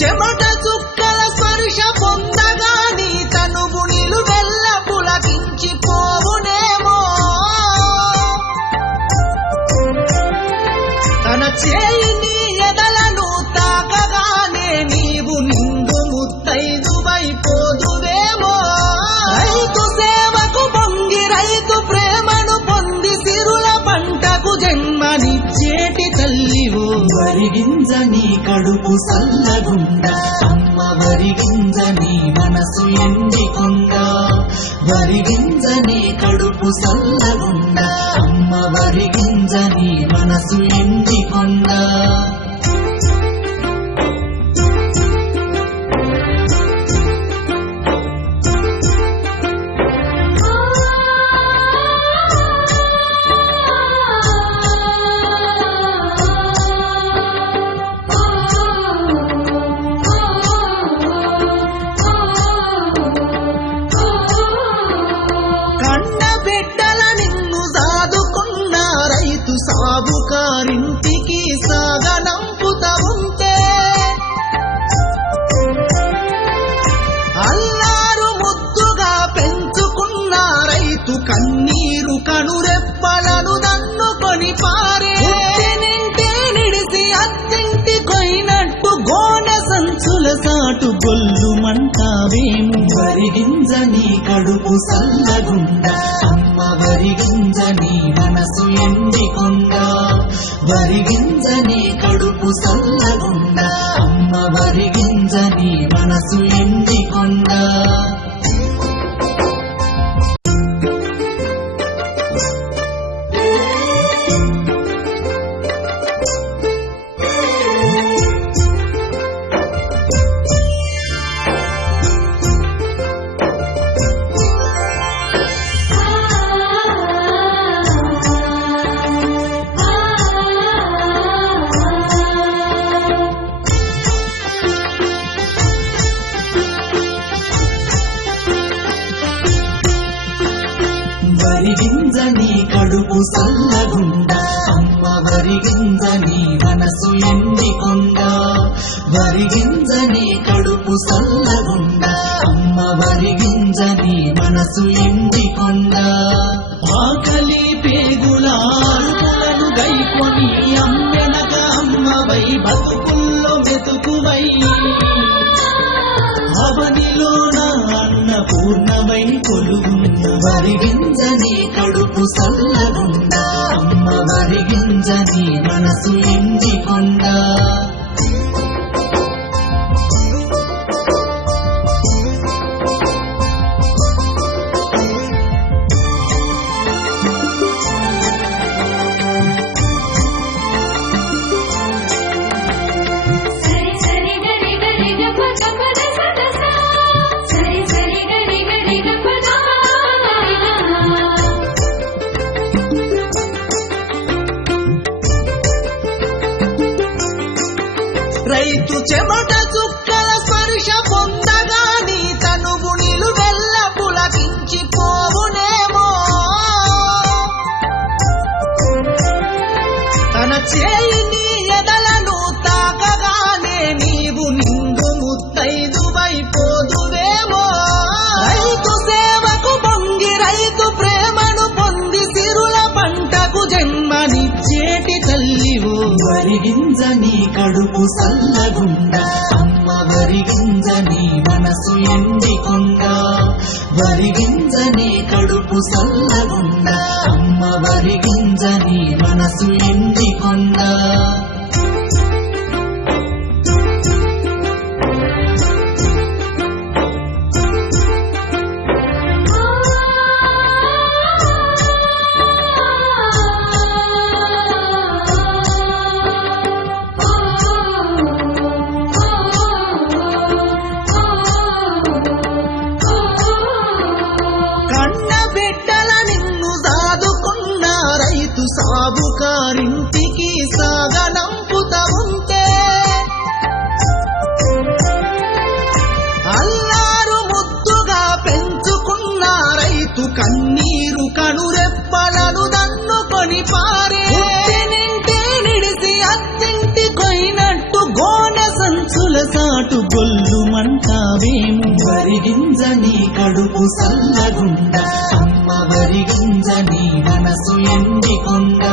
చెమట చుక్కల స్పర్శ పొందగా నీ తనువు నిలువెల్ల పులకించిపో గింజ నీ కడుపు సల్లగుండ. అమ్మ వరి గింజ నీ మనసు ఎండికొండ వరిగింజ నీ కడుపు సల్లగుండ. అమ్మ వరి గింజ నీ మనసు ఎండికొండ నీ కడుపు సల్లగుండ అమ్మ వరిగింజ నీ మనసు ఎండికొండ. వరిగింజ నీ కడుపు సల్లగుండ అమ్మ వరిగింజ నీ మనసు ఎండి కడుపు సల్లగుండ అమ్మ వరిగింజ నీ మనసు ఎండికొండ వరిగింజ నీ కడుపు సల్లగుండ. అమ్మ వరిగింజ నీ మనసు ఎండికొండ ఆకలి పేగుల అరుపులను గైకొని రైతు చెమట చుక్కల స్పర్శ పొందగా నీ తనువు నిలువెల్ల పులకించిపోవునేమో తన చేయి నీ గింజ నీ కడుపు సల్లగుండ. అమ్మ వరిగింజ నీ మనసు ఎండికొండ. వరిగింజ నీ కడుపు సల్లగుండా. సాగుకారింటికి సాగనంపుత ఉంటే అల్లారు ముద్దుగా పెంచుకున్న రైతు కన్నీరు కనురెప్పలను దన్నుకొని పారే. నిడిసి అత్తింటి కొయినట్టు గోనె సంచుల సాటు గొల్లు మంటావేము. వరిగింజ నీ కడుపు సల్లగుండ. అమ్మ వరిగింజ నీ మనసు ఎండికుండా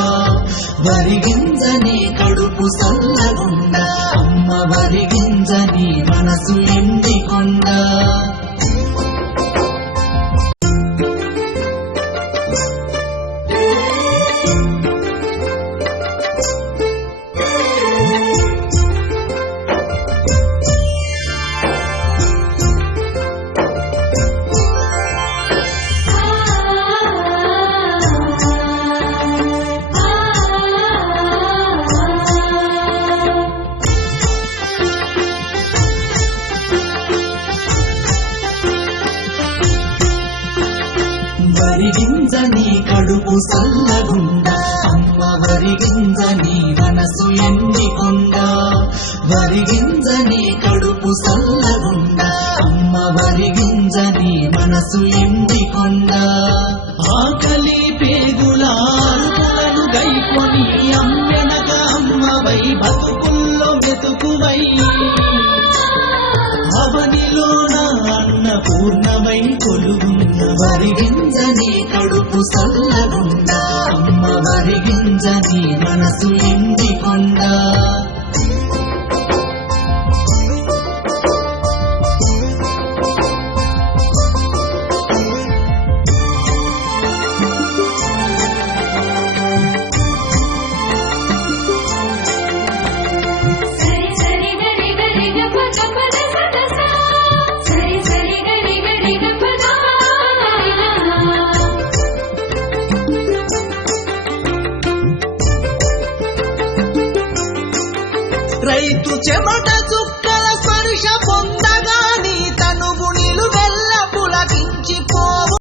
వరిగింజ నీ కడుపు సల్లగుండా అమ్మ వరిగింజ నీ మనసు కడుపు సల్లగుండ అమ్మ వరిగింజ నీ మనసు ఎండికొండ వరిగింజ నీ కడుపు సల్లగుండ అమ్మ వరిగింజ నీ మనసు ఎండికొండా ఆకలి పేగుల అరుపులను గైకొని అమ్మెనక అమ్మవై బతుకుల్లో మెతుకువై. అవనిలోన అన్న పూర్ణమై కొలుగున్న వరిగింజని కడుపు సల్లగుండా అమ్మ వరిగింజని మనసు ఎండికొండా. రైతు చెమట చుక్క